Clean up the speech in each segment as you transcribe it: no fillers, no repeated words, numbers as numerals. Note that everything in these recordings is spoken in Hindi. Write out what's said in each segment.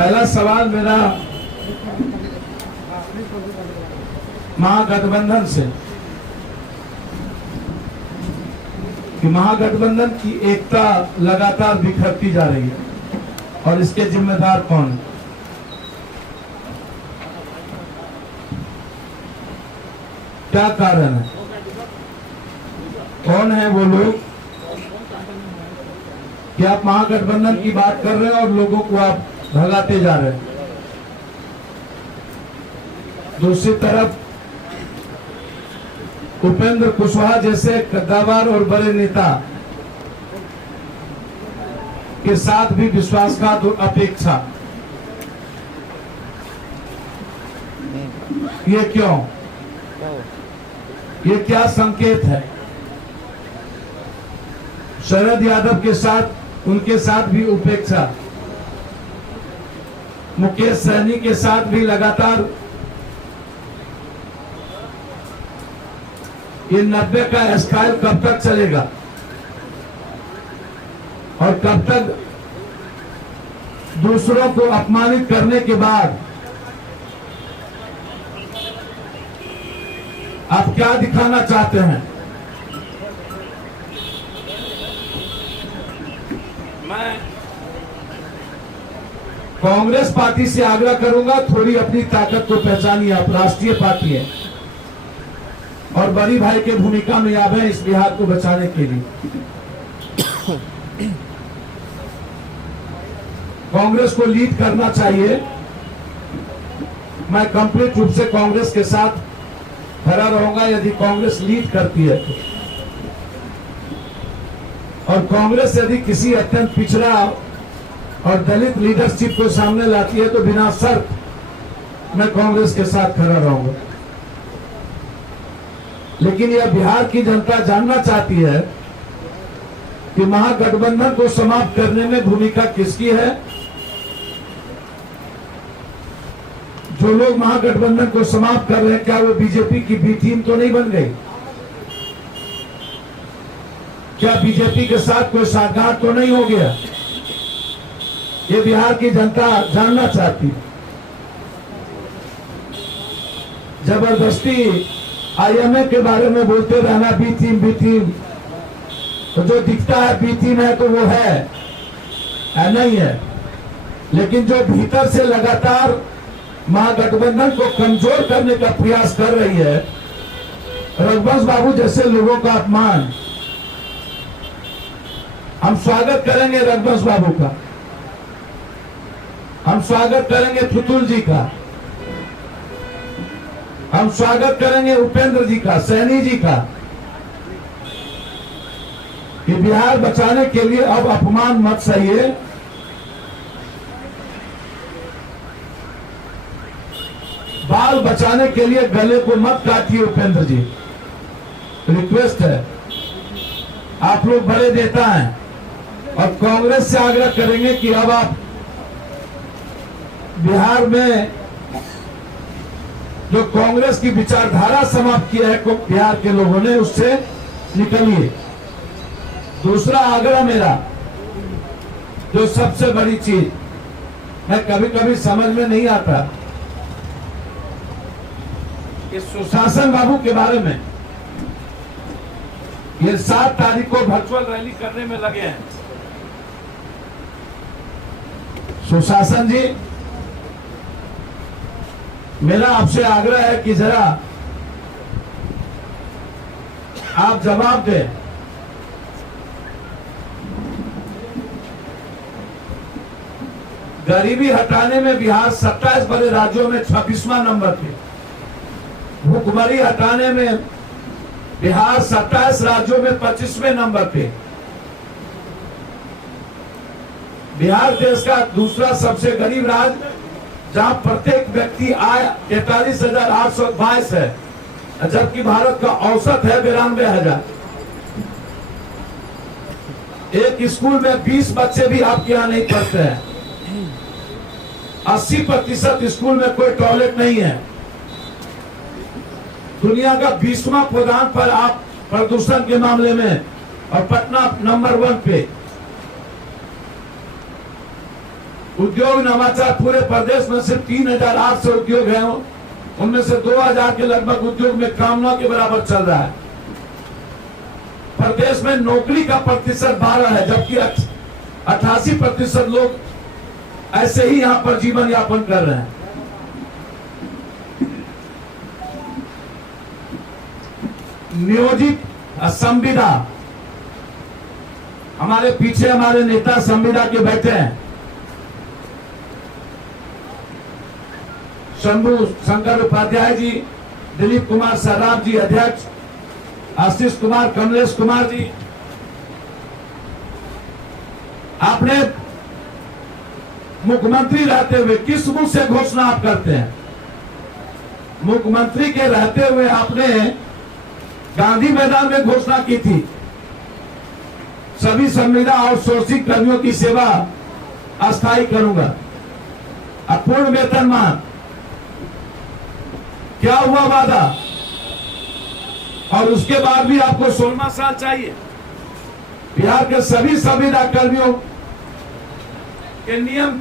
पहला सवाल मेरा महागठबंधन से कि महागठबंधन की एकता लगातार बिखरती जा रही है और इसके जिम्मेदार कौन है? क्या कारण है? कौन है वो लोग कि आप महागठबंधन की बात कर रहे हैं और लोगों को आप भगाते जा रहे हैं? दूसरी तरफ उपेंद्र कुशवाहा जैसे कद्दावर और बड़े नेता के साथ भी विश्वासघात और अपेक्षा, ये क्यों? ये क्या संकेत है? शरद यादव के साथ, उनके साथ भी उपेक्षा, मुकेश सहनी के साथ भी लगातार ये 90 का स्टाइल कब तक चलेगा और कब तक दूसरों को अपमानित करने के बाद आप क्या दिखाना चाहते हैं? मैं कांग्रेस पार्टी से आग्रह करूंगा, थोड़ी अपनी ताकत को पहचानिए। आप राष्ट्रीय पार्टी है और बड़ी भाई के भूमिका में आप हैं इस बिहार को बचाने के लिए। कांग्रेस को लीड करना चाहिए। मैं कंप्लीट रूप से कांग्रेस के साथ खड़ा रहूंगा यदि कांग्रेस लीड करती है तो। और कांग्रेस यदि किसी अत्यंत पिछड़ा और दलित लीडरशिप को सामने लाती है तो बिना शर्त मैं कांग्रेस के साथ खड़ा रहूंगा। लेकिन यह बिहार की जनता जानना चाहती है कि महागठबंधन को समाप्त करने में भूमिका किसकी है। जो लोग महागठबंधन को समाप्त कर रहे हैं, क्या वो बीजेपी की बी टीम तो नहीं बन गई? क्या बीजेपी के साथ कोई साठगांठ तो नहीं हो गया? ये बिहार की जनता जानना चाहती है। जबरदस्ती आईएमए के बारे में बोलते रहना बी टीम, तो जो दिखता है बी टीम है तो वो है नहीं है। लेकिन जो भीतर से लगातार महागठबंधन को कमजोर करने का प्रयास कर रही है, रघुवंश बाबू जैसे लोगों का अपमान, हम स्वागत करेंगे रघुवंश बाबू का, हम स्वागत करेंगे पुतुल जी का, हम स्वागत करेंगे उपेंद्र जी का, सैनी जी का, कि बिहार बचाने के लिए अब अपमान मत सहिए। बाल बचाने के लिए गले को मत काटिए उपेंद्र जी, रिक्वेस्ट है। आप लोग बड़े नेता हैं और कांग्रेस से आग्रह करेंगे कि अब आप बिहार में जो कांग्रेस की विचारधारा समाप्त किया है बिहार के लोगों ने, उससे निकलिए। दूसरा आग्रह मेरा, जो सबसे बड़ी चीज मैं कभी कभी समझ में नहीं आता, इस सुशासन बाबू के बारे में, ये 7 तारीख को वर्चुअल रैली करने में लगे हैं। सुशासन जी, मेरा आपसे आग्रह है कि जरा आप जवाब दें। गरीबी हटाने में बिहार 27 बड़े राज्यों में 26वां नंबर पे, भूखमरी हटाने में बिहार 27 राज्यों में 25वें नंबर पे, बिहार देश का दूसरा सबसे गरीब राज्य, जहां प्रत्येक व्यक्ति आय 43,822 है, जबकि भारत का औसत है 92,000। एक स्कूल में 20 बच्चे भी आपके यहाँ नहीं पढ़ते हैं। 80% स्कूल में कोई टॉयलेट नहीं है। दुनिया का 20वां प्रधान पर आप प्रदूषण के मामले में, और पटना नंबर 1 पे। उद्योग नवाचार पूरे प्रदेश में सिर्फ 3,800 उद्योग हैं, उनमें से 2,000 के लगभग उद्योग में काम न के बराबर चल रहा है। प्रदेश में नौकरी का प्रतिशत 12 है, जबकि 88% लोग ऐसे ही यहां पर जीवन यापन कर रहे हैं। नियोजित संविदा, हमारे पीछे हमारे नेता संविदा के बैठे हैं, शंभू शंकर उपाध्याय जी, दिलीप कुमार सर्राफ जी अध्यक्ष, आशीष कुमार, कमलेश कुमार जी। आपने मुख्यमंत्री रहते हुए किस मुंह से घोषणा आप करते हैं? मुख्यमंत्री के रहते हुए आपने गांधी मैदान में घोषणा की थी, सभी संविदा और आउटसोर्सिंग कर्मियों की सेवा अस्थायी करूंगा, अपूर्ण वेतनमान। क्या हुआ वादा? और उसके बाद भी आपको 16 साल चाहिए। बिहार के सभी संविदा कर्मियों के नियम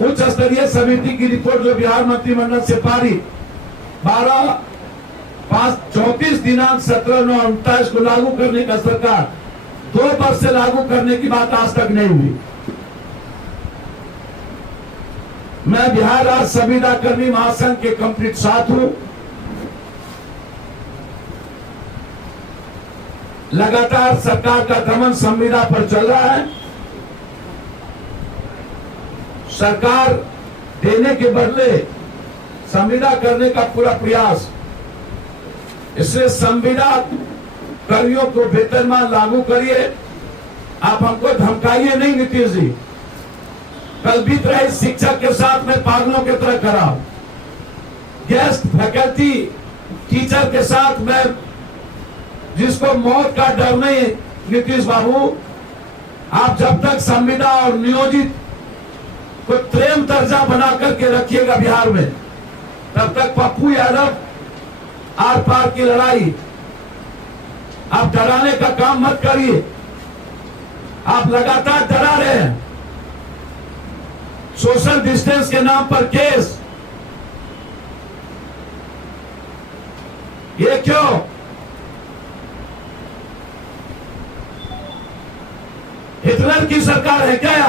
उच्च स्तरीय समिति की रिपोर्ट जो बिहार मंत्रिमंडल से पारित 12/5/34 दिनांक 17/9/29 को लागू करने का सरकार 2 वर्ष से लागू करने की बात आज तक नहीं हुई। मैं बिहार राज्य संविदा कर्मी महासंघ के कंप्लीट साथ हूं। लगातार सरकार का दमन संविदा पर चल रहा है। सरकार देने के बदले संविदा करने का पूरा प्रयास, इसलिए संविदा कर्मियों को वेतनमान लागू करिए। आप हमको धमकाइए नहीं नीतीश जी। कल बीत रहे शिक्षक के साथ में पागलों की तरह कराओ, गेस्ट फैकल्टी टीचर के साथ में जिसको मौत का डर नहीं। नीतीश बाबू, आप जब तक संविदा और नियोजित को प्रेम दर्जा बना करके रखिएगा बिहार में, तब तक पप्पू यादव आर पार की लड़ाई। आप डराने का काम मत करिए, आप लगातार डरा रहे हैं। सोशल डिस्टेंस के नाम पर केस, ये क्यों? हिटलर की सरकार है क्या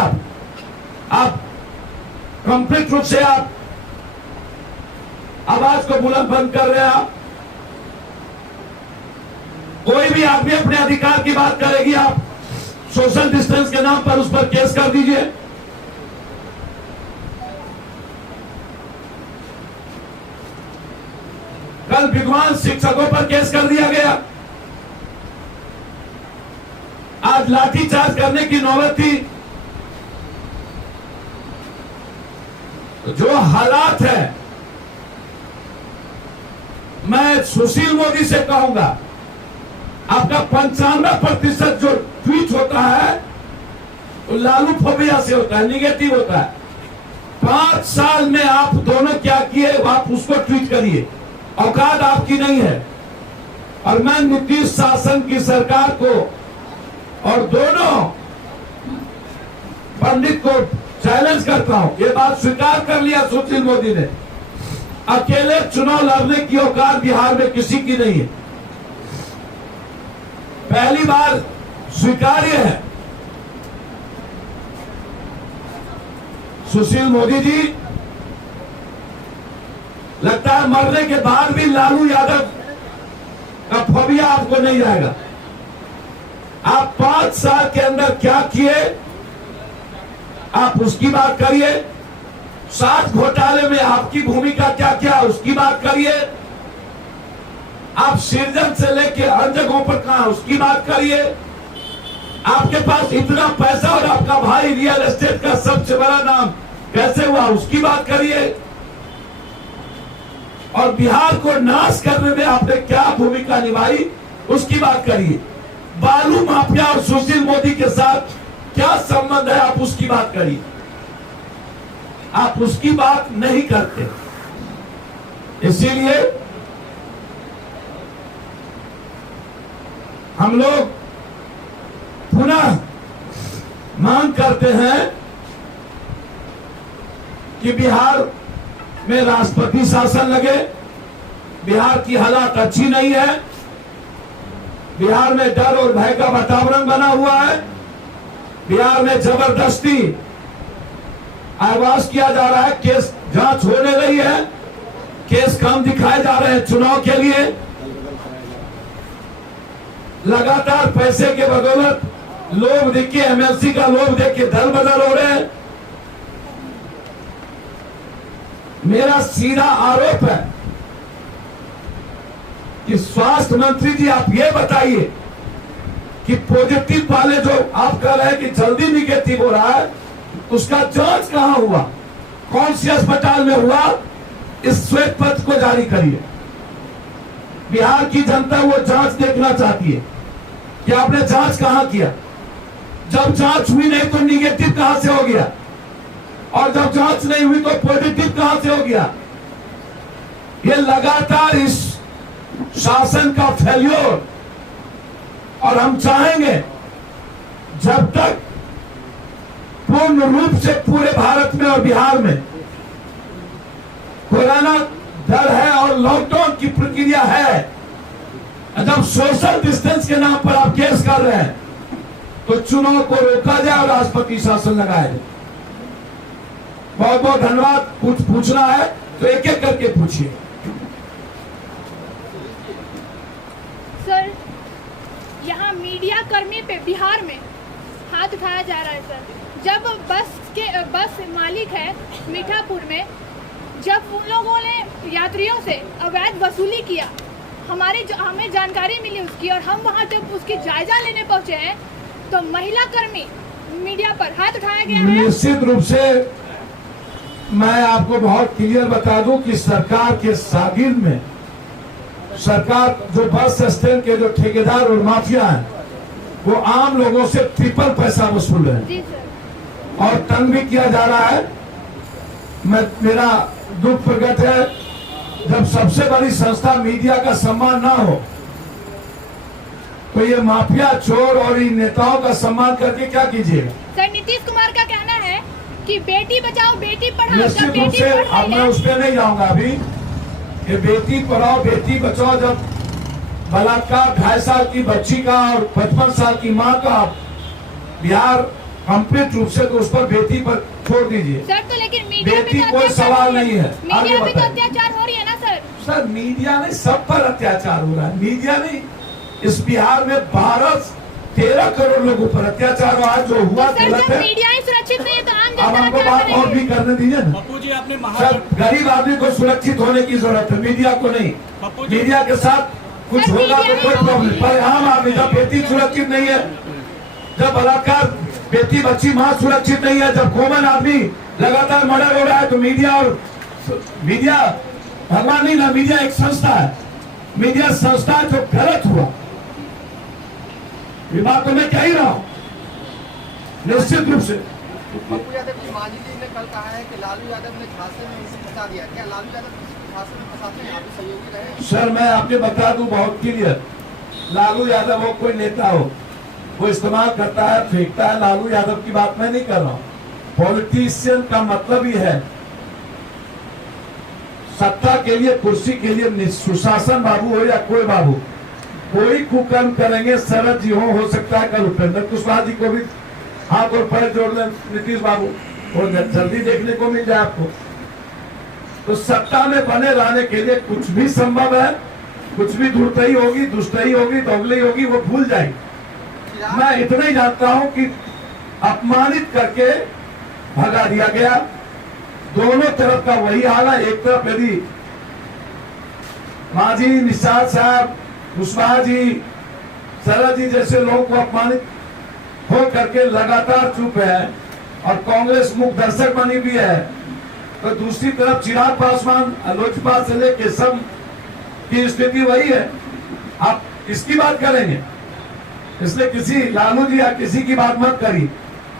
आप कंप्लीट रूप से आप आवाज को बुलंद बंद कर रहे हैं। कोई भी आदमी अपने अधिकार की बात करेगी, आप सोशल डिस्टेंस के नाम पर उस पर केस कर दीजिए। कल विद्वान शिक्षकों पर केस कर दिया गया, आज लाठीचार्ज करने की नौबत थी। जो हालात है, मैं सुशील मोदी से कहूंगा, आपका 95% जो ट्वीट होता है वो लालू फोबिया से होता है, निगेटिव होता है। 5 साल में आप दोनों क्या किए आप उसको ट्वीट करिए, औकात आपकी नहीं है। और मैं नीतीश शासन की सरकार को और दोनों पंडित को चैलेंज करता हूं। ये बात स्वीकार कर लिया सुशील मोदी ने, अकेले चुनाव लड़ने की औकात बिहार में किसी की नहीं है। पहली बार स्वीकार्य है। सुशील मोदी जी, लगता है मरने के बाद भी लालू यादव का फोबिया आपको नहीं जाएगा। आप 5 साल के अंदर क्या किए आप उसकी बात करिए। 7 घोटाले में आपकी भूमिका क्या क्या उसकी बात करिए। आप सृजन से लेके हर जगहों पर कहां उसकी बात करिए। आपके पास इतना पैसा और आपका भाई रियल एस्टेट का सबसे बड़ा नाम कैसे हुआ उसकी बात करिए। और बिहार को नाश करने में आपने क्या भूमिका निभाई उसकी बात करिए। बालू माफिया और सुशील मोदी के साथ क्या संबंध है आप उसकी बात करिए। आप उसकी बात नहीं करते, इसीलिए हम लोग पुनः मांग करते हैं कि बिहार में राष्ट्रपति शासन लगे, बिहार की हालात अच्छी नहीं है, बिहार में डर और भय का वातावरण बना हुआ है, बिहार में जबरदस्ती आवाज किया जा रहा है, केस जांच होने रही है, केस कम दिखाए जा रहे हैं चुनाव के लिए, लगातार पैसे के बदौलत लोभ देख के, एमएलसी का लोभ देख के दल बदल हो रहे हैं। मेरा सीधा आरोप है कि स्वास्थ्य मंत्री जी आप ये बताइए कि पॉजिटिव वाले जो आप कह रहे हैं कि जल्दी निगेटिव हो रहा है, उसका जांच कहां हुआ, कौन सी अस्पताल में हुआ, इस श्वेत पत्र को जारी करिए। बिहार की जनता वो जांच देखना चाहती है कि आपने जांच कहां किया। जब जांच हुई नहीं तो निगेटिव कहां से हो गया, और जब जांच नहीं हुई तो पॉजिटिव कहां से हो गया। ये लगातार इस शासन का फेल्योर, और हम चाहेंगे जब तक पूर्ण रूप से पूरे भारत में और बिहार में कोरोना डर है और लॉकडाउन की प्रक्रिया है, जब सोशल डिस्टेंस के नाम पर आप केस कर रहे हैं तो चुनाव को रोका जाए और राष्ट्रपति शासन लगाया जाए। बहुत बहुत धन्यवाद। कुछ पूछना है तो एक एक करके पूछिए। सर, यहाँ मीडिया कर्मी पे बिहार में हाथ उठाया जा रहा है सर। जब बस मालिक है मीठापुर में, जब उन लोगों ने यात्रियों से अवैध वसूली किया, हमें जानकारी मिली उसकी, और हम वहाँ जब उसकी जायजा लेने पहुंचे हैं तो महिला कर्मी मीडिया पर हाथ उठाया गया है। निश्चित रूप से मैं आपको बहुत क्लियर बता दूं कि सरकार के शागिर्द में, सरकार जो बस स्टैंड के जो ठेकेदार और माफिया हैं, वो आम लोगों से ट्रिपल पैसा वसूल रहे हैं। जी सर। और तंग भी किया जा रहा है। मेरा दुख प्रकट है, जब सबसे बड़ी संस्था मीडिया का सम्मान ना हो तो ये माफिया, चोर और इन नेताओं का सम्मान करके क्या कीजिएगा। सर, नीतीश कुमार का कहना है कि बेटी बचाओ बेटी पढ़ाओ। निश्चित रूप से अब मैं उस पर नहीं जाऊंगा अभी। ये बेटी पढ़ाओ बेटी बचाओ, जब बलात्कार 2.5 साल की बच्ची का और 55 साल की मां का बिहार कंप्लीट रूप से, तो उस पर बेटी पर छोड़ दीजिए सर। तो लेकिन मीडिया बेटी पे तो कोई सवाल नहीं है। मीडिया पे तो अत्याचार हो रही है ना सर। सर, मीडिया नहीं, सब पर अत्याचार हो रहा है। मीडिया नहीं, इस बिहार में 12-13 करोड़ लोगों पर अत्याचार हुआ, जो हुआ गलत है। मीडिया ही सुरक्षित नहीं है तो आम अब जनता हमको क्या बात और भी करने दीजिए ना। पप्पू जी, आपने सर, गरीब आदमी को सुरक्षित होने की जरूरत है, मीडिया को नहीं। मीडिया के साथ कुछ होगा तो कोई प्रॉब्लम, पर आम आदमी, जब बेटी सुरक्षित नहीं है, जब बलात्कार बेटी बच्ची मां सुरक्षित नहीं है, जब कॉमन आदमी लगातार मर्डर हो रहा है, तो मीडिया भगवान नहीं ना, मीडिया एक संस्था है। मीडिया संस्था जो गलत हुआ, ये बात तो मैं कह ही रहा हूं निश्चित रूप से। पप्पू यादव की मांझी जी ने कल कहा है कि लालू यादव ने झांसे में इसे फंसा दिया। क्या लालू यादव झांसे में फंसाते हैं, आप सहयोगी रहे? सर, मैं आपको बता दूं बहुत क्लियर, लालू यादव हो कोई नेता हो, वो इस्तेमाल करता है, फेंकता है। लालू यादव की बात मैं नहीं कर रहा हूं। पॉलिटिशियन का मतलब ही है सत्ता के लिए, कुर्सी के लिए, सुशासन बाबू हो या कोई बाबू, कोई कुकर्म करेंगे। शरद जी हो सकता है कल उपेंद्र कुशवाहा जी को भी हाथ और पैर जोड़ दें नीतीश बाबू, और जल्दी देखने को मिल जाए आपको। तो सत्ता में बने रहने के लिए कुछ भी संभव है, कुछ भी धूर्तई होगी, दुष्टई होगी, दोगली होगी, वो भूल जाएगी। मैं इतना ही जानता हूं कि अपमानित करके भगा दिया गया। दोनों तरफ का वही हाल है। एक तरफ यदि मांझी, निषाद साहब, कुशवाहा जी, शरद जी जैसे लोगों को अपमानित हो करके लगातार चुप है और कांग्रेस मुख दर्शक बनी हुई है, तो दूसरी तरफ चिराग पासवान, लोजपा से लेके सब की स्थिति वही है। आप किसकी बात करेंगे? इसलिए किसी लालू जी या किसी की बात मत करिए।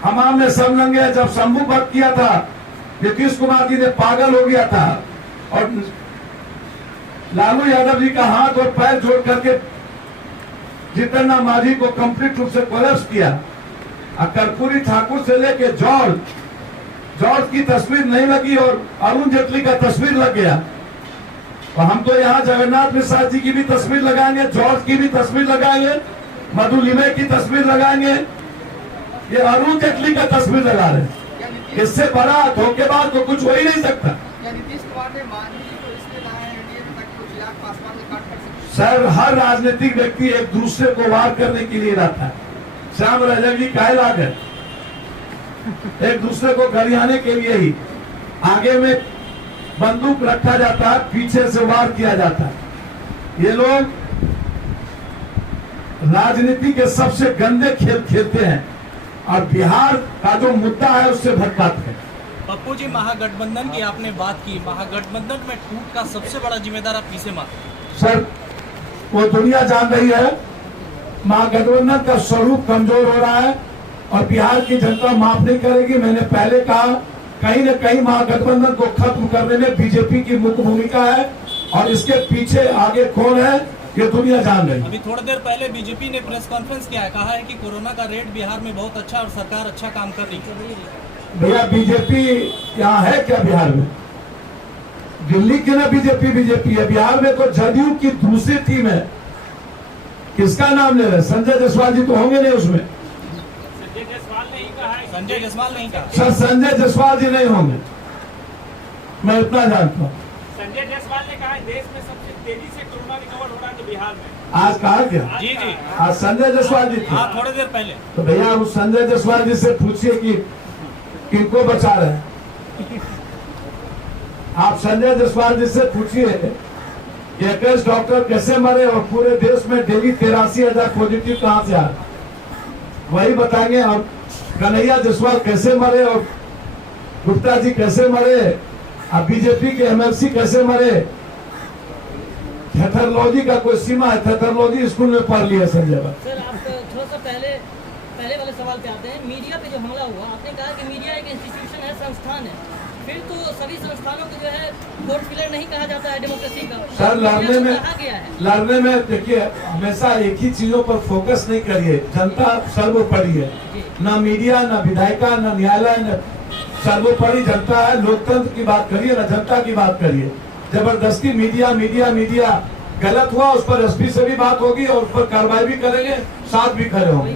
हम आमने सब लंगे। जब शंभू वक्त किया था, नीतीश कुमार जी ने पागल हो गया था और लालू यादव जी का हाथ और पैर जोड़ करके जितना मांझी को कंप्लीट रूप से कोलैप्स किया। कर्पूरी ठाकुर से लेके जॉर्ज जॉर्ज की तस्वीर नहीं लगी और अरुण जेटली का तस्वीर लग गया, और हम तो यहाँ जगन्नाथ प्रसाद जी की भी तस्वीर लगाएंगे, जॉर्ज की भी तस्वीर लगाएंगे, मधु लिमय की तस्वीर लगाएंगे, ये अरुण जेटली का तस्वीर लगा रहे हैं। इससे बड़ा धोखेबाज तो कुछ हो ही नहीं सकता। क्या नीतीश कुमार ने मांझी जी को इसलिए लाया है एनडीए में ताकि वो चिराग पासवान को काट कर सके? सर, हर राजनीतिक व्यक्ति एक दूसरे को वार करने के लिए रहता है। श्याम रजक जी काहे लाग है, एक दूसरे को गरियाने के लिए ही आगे में बंदूक रखा जाता है, पीछे से वार किया जाता है। ये लोग राजनीति के सबसे गंदे खेल खेलते हैं और बिहार का जो मुद्दा है उससे भटकाते हैं। पप्पू जी, महागठबंधन की आपने बात की, महागठबंधन में टूट का सबसे बड़ा जिम्मेदार आप किसे मानते? सर, वो दुनिया जान रही है महागठबंधन का स्वरूप कमजोर हो रहा है और बिहार की जनता माफ नहीं करेगी। मैंने पहले कहा, कहीं न कहीं महागठबंधन को खत्म करने में बीजेपी की मुख्य भूमिका है और इसके पीछे आगे कौन है ये दुनिया जान रही है। अभी थोड़ी देर पहले बीजेपी ने प्रेस कॉन्फ्रेंस किया है, कहा है कि कोरोना का रेट बिहार में बहुत अच्छा और सरकार अच्छा काम कर रही है। भैया, बीजेपी यहाँ है क्या बिहार में? दिल्ली की ना बीजेपी है, बिहार में तो जदयू की दूसरी टीम है। किसका नाम ले रहे? संजय जायसवाल जी तो होंगे नहीं उसमें। संजय जायसवाल नहीं कहा। सर, संजय जायसवाल जी नहीं होंगे, मैं इतना जानता हूँ। संजय जायसवाल ने कहा है देश में सबसे तेजी से कोरोना रिकवर हो रहा है तो बिहार में। आज कहा क्या? जी जी, आज संजय जायसवाल जी थे। हाँ, थोड़ी देर पहले। तो भैया, उस संजय जायसवाल जी से पूछिए कि किनको बचा रहे हैं। आप संजय जायसवाल जी से पूछिए कि 21 डॉक्टर कैसे मरे और पूरे देश में डेली 83,000 पॉजिटिव कहां से आए, वही बताएंगे। और कन्हैया जायसवाल कैसे मरे और गुप्ता जी कैसे मरे, अब बीजेपी के एमएलसी कैसे मरे। थेथरलॉजी का कोई सीमा है? थेथरलॉजी स्कूल में पढ़ लिया संजय भाई। सर, आप थोड़ा सा पहले वाले सवाल पे आते हैं। मीडिया पे जो हमला हुआ, आपने कहा कि मीडिया एक इंस्टीट्यूशन है, संस्थान है, फिर तो सभी संस्थानों को जो है फोर्थ पिलर नहीं कहा जाता है डेमोक्रेसी का। सर, लड़ने में देखिए, हमेशा एक ही चीजों पर फोकस नहीं करिए। जनता सर्वोपरि है, ना मीडिया, ना विधायिका, ना न्यायालय, न सर्वोपरि जनता है। लोकतंत्र की बात करिए, ना जनता की बात करिए। जबरदस्ती मीडिया गलत हुआ, उस पर एसपी से भी बात होगी और उस पर कार्रवाई भी करेंगे, साथ भी खड़े होंगे।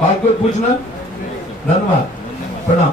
और कोई पूछना? धन्यवाद, प्रणाम।